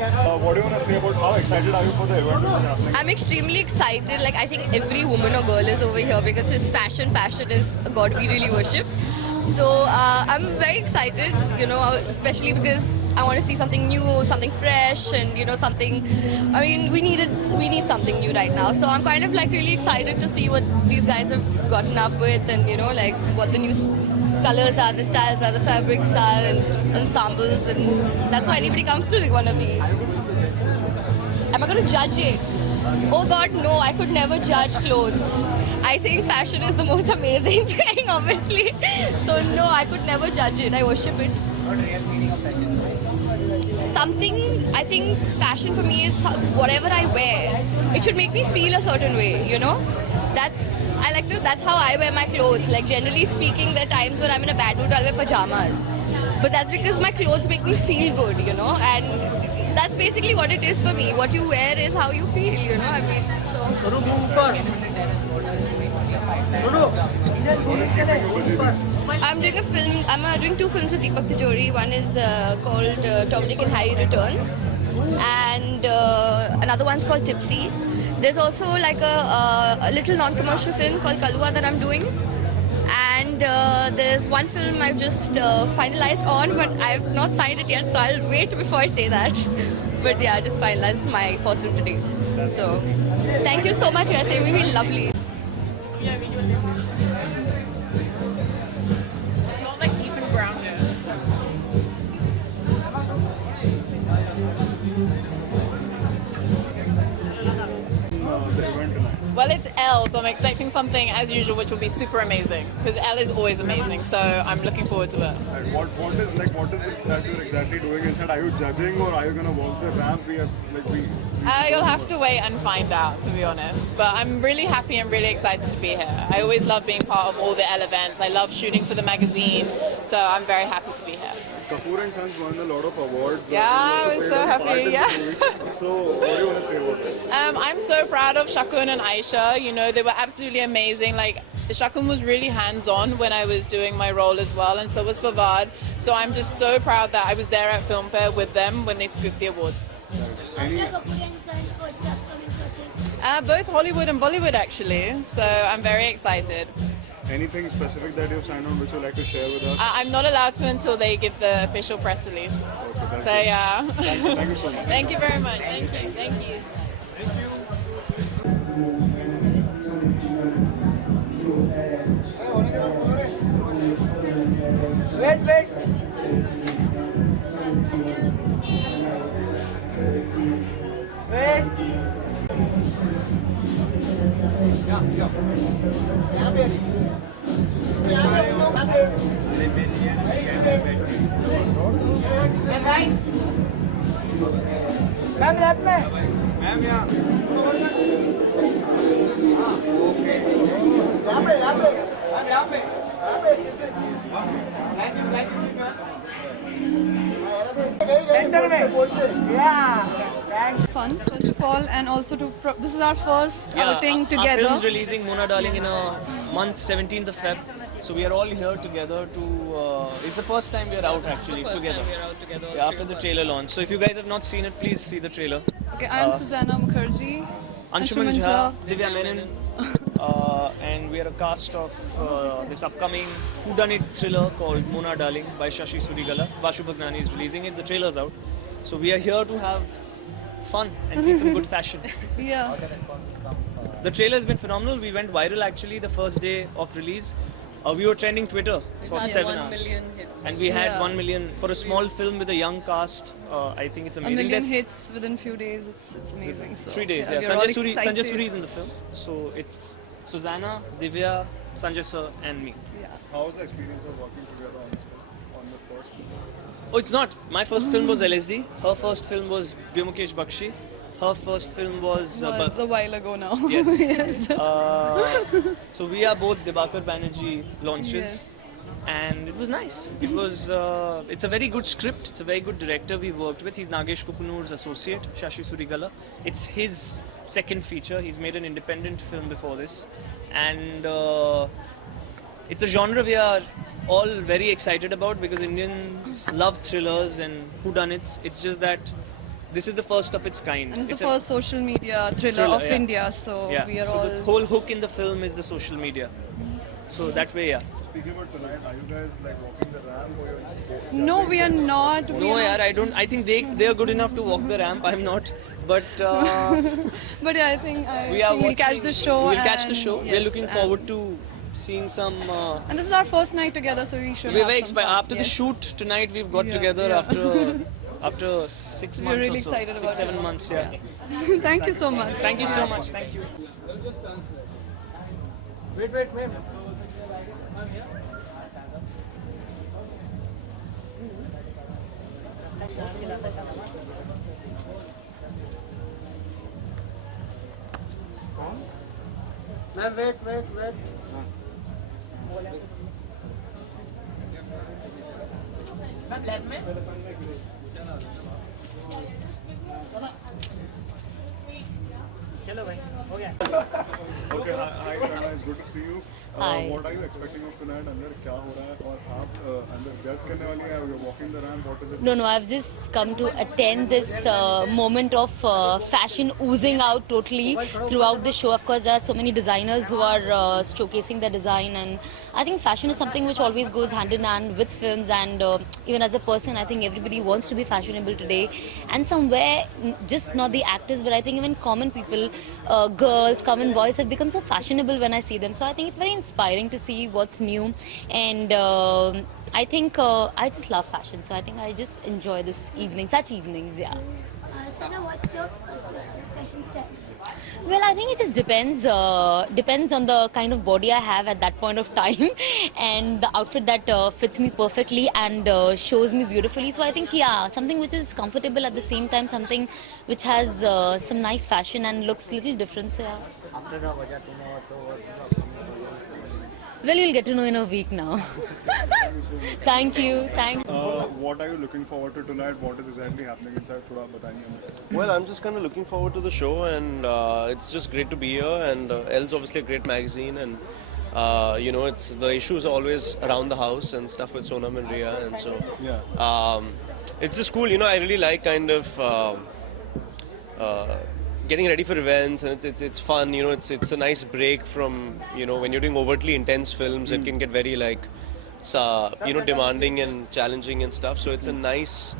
What do you want to say about how excited are you for the event that is happening? I'm extremely excited. Like, I think every woman or girl is over here because his fashion is a god we really worship. So I'm very excited, you know, especially because I want to see something new, something fresh, and you know, something. I mean, we need something new right now. So I'm kind of like really excited to see what these guys have gotten up with, and you know, like what the new colors are, the styles are, the fabrics are, and ensembles, and that's why anybody comes to one of these. Am I going to judge it? Oh God, no, I could never judge clothes. I think fashion is the most amazing thing, obviously. So no, I could never judge it. I worship it. Something, I think fashion for me is whatever I wear. It should make me feel a certain way, you know? That's how I wear my clothes. Like generally speaking, there are times when I'm in a bad mood, I'll wear pajamas. But that's because my clothes make me feel good, you know? And that's basically what it is for me. What you wear is how you feel, you know? I mean, so. I'm doing a film. I'm doing two films with Deepak Tijori. One is called Tom, Dick and Harry Returns, and another one's called Tipsy. There's also like a little non-commercial film called Kalua that I'm doing. And there's one film I've just finalized on, but I've not signed it yet, so I'll wait before I say that. But yeah, I just finalized my fourth film today. So thank you so much, USA. We will lovely. It's not like Ethan Brown here. The event tonight. Well, it's Elle, so I'm expecting something as usual, which will be super amazing. Because Elle is always amazing, so I'm looking forward to it. And what is it that you're exactly doing inside? Are you judging or are you gonna walk the ramp? You'll have to wait and find out, to be honest. But I'm really happy and really excited to be here. I always love being part of all the Elle events. I love shooting for the magazine, so I'm very happy to be here. Kapoor and Sons won a lot of awards. Yeah, I was so happy. Yeah. So, what do you want to say about it? I'm so proud of Shakun and Aisha. You know, they were absolutely amazing. Like, Shakun was really hands-on when I was doing my role as well, and so was Fawad. So I'm just so proud that I was there at Filmfare with them when they scooped the awards. Both Hollywood and Bollywood, actually. So I'm very excited. Anything specific that you've signed on which you'd like to share with us? I'm not allowed to until they give the official press release. Okay, So yeah. Thank you so much. Thank you very much. Thank you. Thank you. Wait. Ma'am left में ma'am यहाँ okay यहाँ पे thank you centre में yeah fun first of all, and also this is our first outing together. Our film's releasing Mona Darling in a month, 17th of Feb. So we are all here together to. It's the first time we are out actually together. Yeah, after the trailer launch. So if you guys have not seen it, please see the trailer. Okay, I'm Susanna Mukherjee. Anshuman Jha, Divya Menon, and we are a cast of this upcoming whodunit thriller called Mona Darling by Shashi Surigala. Vashu Bhagnani is releasing it. The trailer's out. So we are here to have fun and see some good fashion. Yeah. The trailer has been phenomenal. We went viral actually the first day of release. We were trending Twitter for 7 hours. 1 million hits. And we had 1 million for a small film with a young cast. I think it's amazing. 1 million hits within few days. It's amazing. So, 3 days, yeah. we are all Sanjay excited. Suri is in the film. So it's Susanna, Divya, Sanjay sir and me. Yeah. How was the experience of working together on this film, on the first film? Oh, it's not. My first film was LSD. Her first film was Byomukesh Bakshi. Her first film was... was a while ago now. Yes. Yes. So we are both Dibakar Banerjee launches. Yes. And it was nice. It was, it's a very good script. It's a very good director we worked with. He's Nagesh Kukunoor's associate, Shashi Surigala. It's his second feature. He's made an independent film before this. And it's a genre we are all very excited about because Indians love thrillers and whodunits. It's just that this is the first of its kind. And it's the a first social media thriller of yeah. India, so Yeah. we are so all. the whole hook in the film is the social media. So that way, yeah. Speaking about tonight, are you guys like walking the ramp or you're No, we are not. We No, are yaar, I don't. I think they are good enough to walk the ramp. I'm not. But But yeah, I think we'll catch the show. We'll catch the and- show. yes, We're looking and- forward to seeing some. And this is our first night together, so we should. We're have very some excited. fun. After the Yes. shoot tonight, we've got Yeah, together yeah. after 6 We're months really or so. excited about 6-7 it. months. Yeah. Thank you so much. Thank you so much. Thank you. Wait, ma'am. Ma'am, wait. Ma'am, left में चलो भाई हो गया Okay, hi Sana, it's good to see you. Hi. What are you expecting of tonight? अंदर क्या हो रहा है और आप अंदर judge करने वाली हैं? You're walking the ramp. What is it? No, I've just come to attend this moment of fashion oozing out totally throughout the show. Of course, there are so many designers who are showcasing their design, and I think fashion is something which always goes hand in hand with films. And even as a person, I think everybody wants to be fashionable today. And somewhere, just not the actors, but I think even common people, girls, common boys have become so fashionable when I see them. So I think it's very inspiring to see what's new. And I think I just love fashion, so I think I just enjoy this evening, such evenings, yeah. Sana, what's your fashion style? Well, I think it just depends on the kind of body I have at that point of time and the outfit that fits me perfectly and shows me beautifully. So I think, yeah, something which is comfortable at the same time, something which has some nice fashion and looks a little different, so yeah. After the budget, Well, you'll get to know in a week now. Thank you. What are you looking forward to tonight? What is exactly happening inside? थोड़ा बताइए हमें. Well, I'm just kind of looking forward to the show, and it's just great to be here. And Elle's obviously a great magazine, and it's the issues are always around the house and stuff with Sonam and Riya, and so it's just cool. I really like kind of getting ready for events, and it's fun. It's a nice break from when you're doing overtly intense films. It can get very like demanding and challenging and stuff. So it's a nice.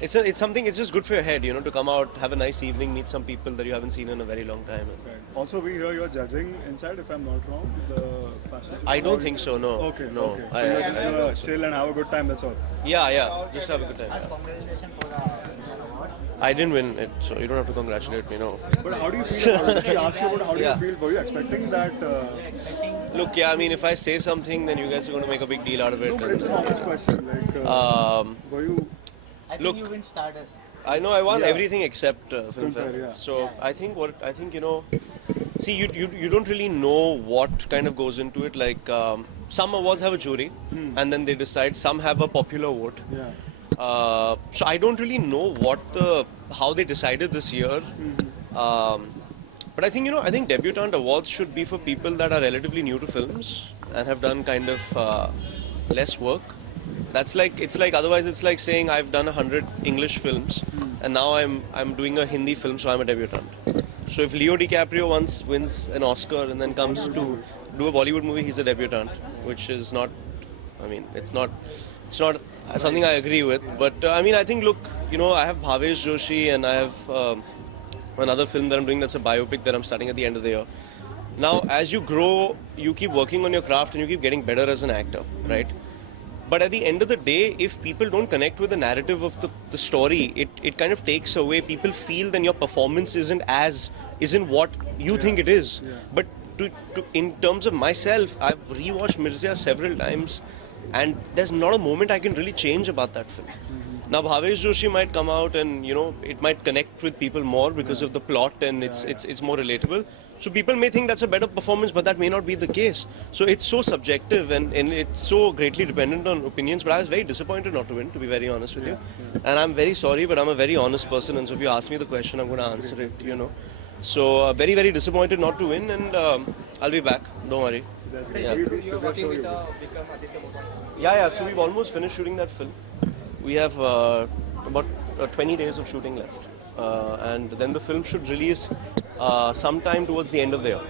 It's something. It's just good for your head, to come out, have a nice evening, meet some people that you haven't seen in a very long time. Right. Also, we hear you're judging inside, if I'm not wrong, the fashion. I don't think so. No. Okay. No. Okay. So you're just gonna chill and have a good time. That's all. Yeah. Just have a good time. I didn't win it, so you don't have to congratulate me. No. But how do you feel about it? If we ask you about how do Yeah. you feel, were you expecting that? Look, yeah. I mean, if I say something, then you guys are going to make a big deal out of it. No, but it's an honest question. Like, were you? I Look, think you win Stardust. I know I won Yeah. everything except Filmfare. Filmfare, yeah. So I think see, you don't really know what kind of goes into it. Like some awards have a jury, and then they decide. Some have a popular vote. Yeah. So I don't really know how they decided this year. But I think debutant awards should be for people that are relatively new to films and have done kind of less work. It's like otherwise it's like saying I've done 100 English films and now I'm doing a Hindi film, so I'm a debutant. So if Leo DiCaprio once wins an Oscar and then comes to do a Bollywood movie, he's a debutant, which is not. I mean, it's not something I agree with. But I think, look, I have Bhavesh Joshi and I have another film that I'm doing that's a biopic that I'm starting at the end of the year. Now, as you grow, you keep working on your craft and you keep getting better as an actor, right? But at the end of the day, if people don't connect with the narrative of the story, it kind of takes away. People feel then your performance isn't what you think it is. Yeah. But in terms of myself, I've rewatched Mirzya several times, and there's not a moment I can really change about that film. Now Bhavesh Joshi might come out and it might connect with people more because of the plot and it's more relatable. So people may think that's a better performance, but that may not be the case. So it's so subjective and it's so greatly dependent on opinions. But I was very disappointed not to win, to be very honest with you. And I'm very sorry, but I'm a very honest person, and so if you ask me the question, I'm going to answer it. So very, very disappointed not to win, and I'll be back. Don't worry. Yeah. So we've almost finished shooting that film. We have about 20 days of shooting left. And then the film should release sometime towards the end of the year.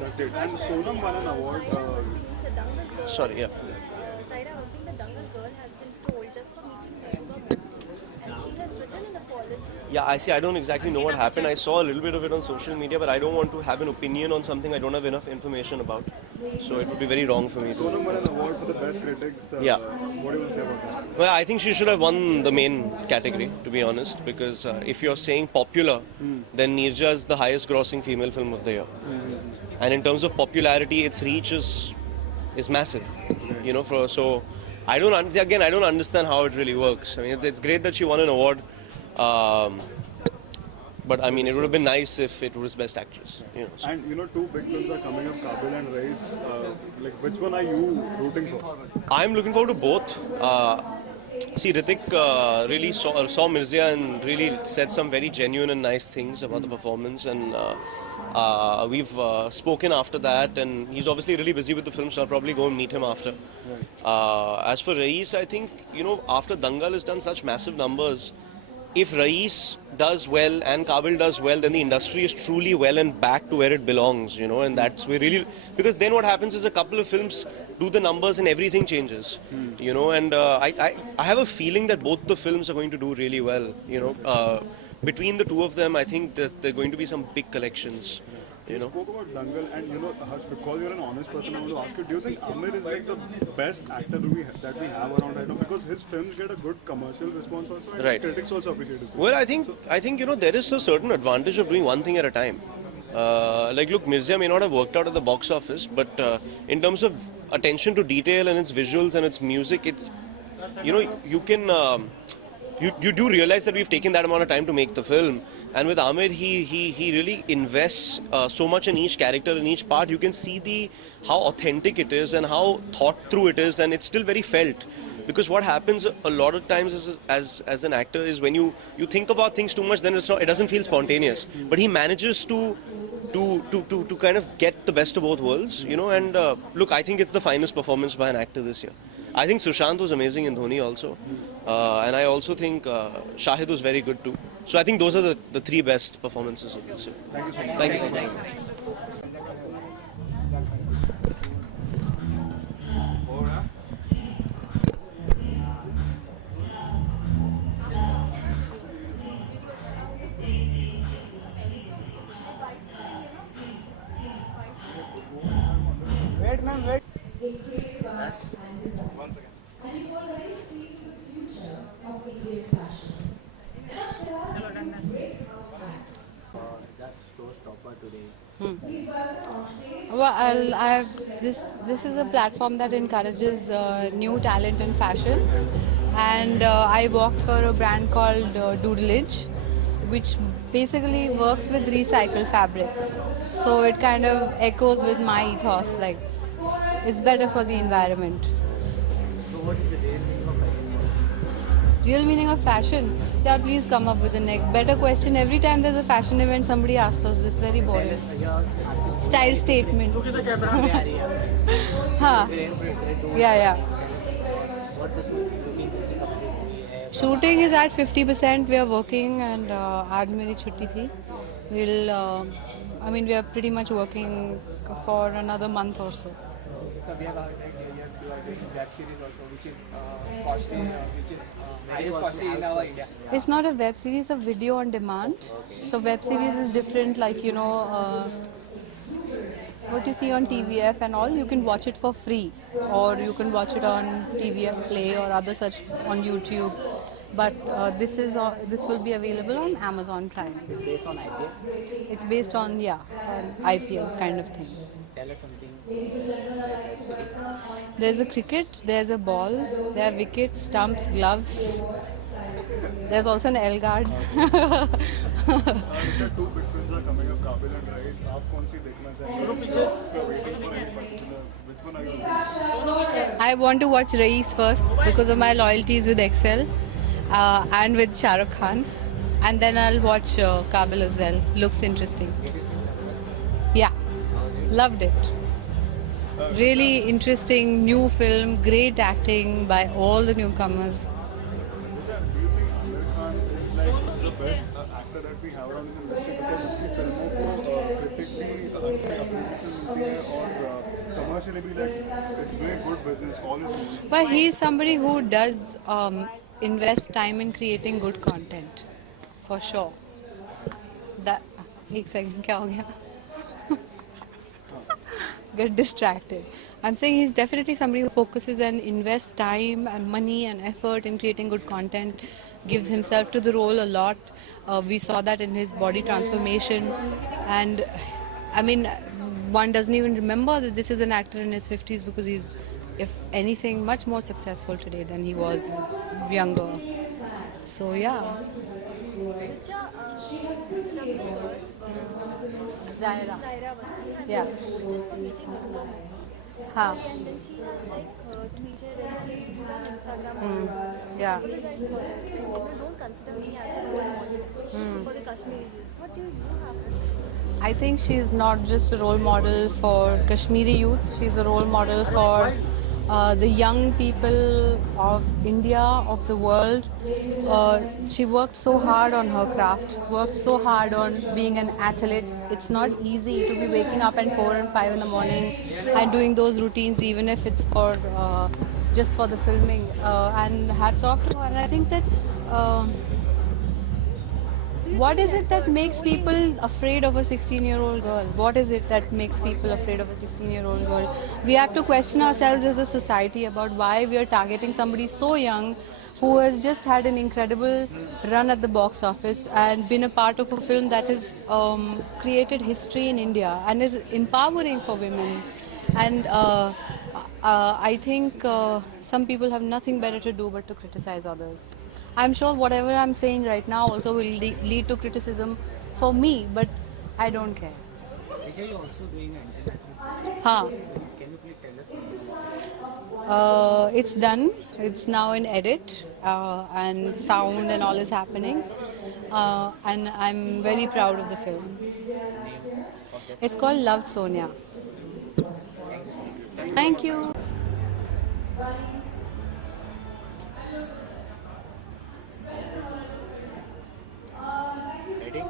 That's great. And Sonam won an award. Sorry, yeah. Saira, I think the Dangal girl has been told just for meeting Mehbooba Mufti, and she has written an apology. Yeah, I don't exactly know what happened. I saw a little bit of it on social media, but I don't want to have an opinion on something I don't have enough information about. So it would be very wrong for me to. Sonam won an award for the best critics. Yeah. What do you want to say about that? Well, I think she should have won the main category, to be honest, because if you're saying popular, then Neerja is the highest grossing female film of the year. And in terms of popularity, its reach is massive. You know, so I don't understand how it really works. I mean, it's great that she won an award, but I mean, it would have been nice if it was Best Actress. You know, so. And you know, two big films are coming up, Kabil and Race. Like, which one are you rooting for? I'm looking forward to both. See, Hrithik really saw Mirzya and really said some very genuine and nice things about the performance, and we've spoken after that, and he's obviously really busy with the film, so I'll probably go and meet him after. As for Raees, I think, you know, after Dangal has done such massive numbers, if Raees does well and Kabil does well, then the industry is truly well and back to where it belongs, you know, and that's where really, because then what happens is a couple of films do the numbers and everything changes, you know, and I have a feeling that both the films are going to do really well, you know. Between the two of them, I think there are going to be some big collections. You know. Spoke about Dangal, and you know, Harsh, because you're an honest person, I want to ask you: do you think Amir is like the best actor that we have around right now? Because his films get a good commercial response also, and Right. critics also appreciate his films. Well, I think you know there is a certain advantage of doing one thing at a time. Like, look, Mirzya may not have worked out at the box office, but in terms of attention to detail and its visuals and its music, it's, you know, you can. You do realize that we've taken that amount of time to make the film, and with Amir, he really invests so much in each character, in each part. You can see how authentic it is and how thought through it is, and it's still very felt. Because what happens a lot of times as an actor is when you think about things too much, then it doesn't feel spontaneous. But he manages to kind of get the best of both worlds, you know. And look, I think it's the finest performance by an actor this year. I think Sushant was amazing in Dhoni also, and I also think Shahid was very good too. So I think those are the three best performances of this year. Thank you so much. Thank you so much. Wait, ma'am, wait. Once again. That's showstopper today. Well, this is a platform that encourages new talent in fashion, and I worked for a brand called Doodleage, which basically works with recycled fabrics. So it kind of echoes with my ethos, like it's better for the environment. So what is the real meaning of fashion? Real meaning of fashion? Yeah, please come up with a better question. Every time there's a fashion event, somebody asks us this. Very boring. Style statement. Huh. Yeah. What the shooting? Shooting is at 50%. We are working, and aaj meri chutti thi. We are pretty much working for another month or so. So we have a web series also, which is costly, which is highest costly in our India. It's not a web series, a video on demand. So web series is different, like, you know, what you see on TVF and all, you can watch it for free, or you can watch it on TVF Play or other such on YouTube. But this will be available on Amazon Prime. It's based on IPL. It's based on on IPL kind of thing. Tell us something. There's a cricket, there's a ball, there are wickets, stumps, gloves. There's also an L guard. Richard, two big films are coming up, Kabil and Raees. आप कौन सी देखना चाहेंगे? If you're waiting for any particular, which one are you looking? I want to watch Raees first because of my loyalties with Excel and with Shah Rukh Khan. And then I'll watch Kabil as well. Looks interesting. Yeah, loved it. Really interesting new film, great acting by all the newcomers. Richard, do you think अच्छे appreciation मिलती है और commercially भी like it's doing good business all his movies. But he is somebody who does invest time in creating good content, for sure. That एक second क्या हो गया? Get distracted. I'm saying he's definitely somebody who focuses and invests time and money and effort in creating good content, gives himself to the role a lot. We saw that in his body transformation, and I mean, one doesn't even remember that this is an actor in his 50s because he's, if anything, much more successful today than he was younger. So yeah. Richa, the girl, Zaira. Zaira Wasim has Yeah. just meeting Nikko. Huh. And then she has like tweeted and she's put on Instagram also. She's Yeah. apologized for it. And people don't consider me as a role model for the Kashmiri youth. What do you have to say? I think she's not just a role model for Kashmiri youth, she's a role model for the young people of India, of the world. She worked so hard on her craft, worked so hard on being an athlete. It's not easy to be waking up at 4 and 5 in the morning and doing those routines, even if it's for just for the filming. And hats off to her. And I think that what is it that makes people afraid of a 16-year-old girl? What is it that makes people afraid of a 16-year-old girl? We have to question ourselves as a society about why we are targeting somebody so young who has just had an incredible run at the box office and been a part of a film that has created history in India and is empowering for women. And I think some people have nothing better to do but to criticize others. I'm sure whatever I'm saying right now also will lead to criticism for me, but I don't care. Vijay, you're also doing an international. Huh. Can you please tell us more? It's done. It's now in edit and sound and all is happening. And I'm very proud of the film. It's called Love Sonia. Thank you. Ready?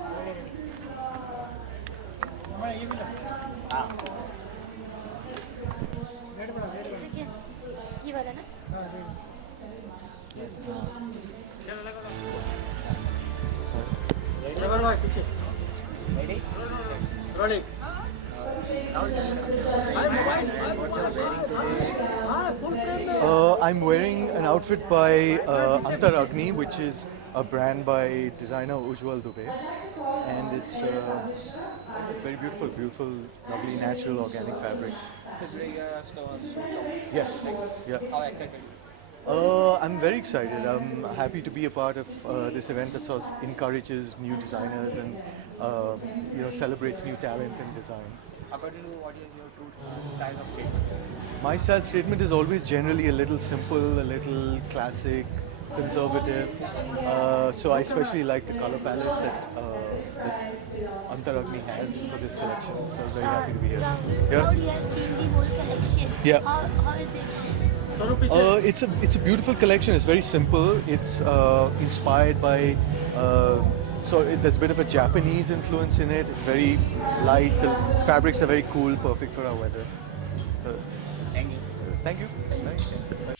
ये वाला ना? Ready? Rolling. I'm wearing an outfit by Antar Agni, which is a brand by designer Ujjwal Dubey, and it's very beautiful, lovely, natural, organic fabrics. Yes, yeah. How excited? I'm very excited. I'm happy to be a part of this event that sort of encourages new designers and celebrates new talent in design. According to what is your true style of statement? My style statement is always generally a little simple, a little classic, conservative. So I especially like the color palette that Antar Agni has for this collection. So I'm very happy to be here. How do you have seen the whole collection? Yeah. How is it? It's a beautiful collection. It's very simple. It's inspired by there's a bit of a Japanese influence in it. It's very light. The fabrics are very cool, perfect for our weather. Thank you. Thank you. Nice.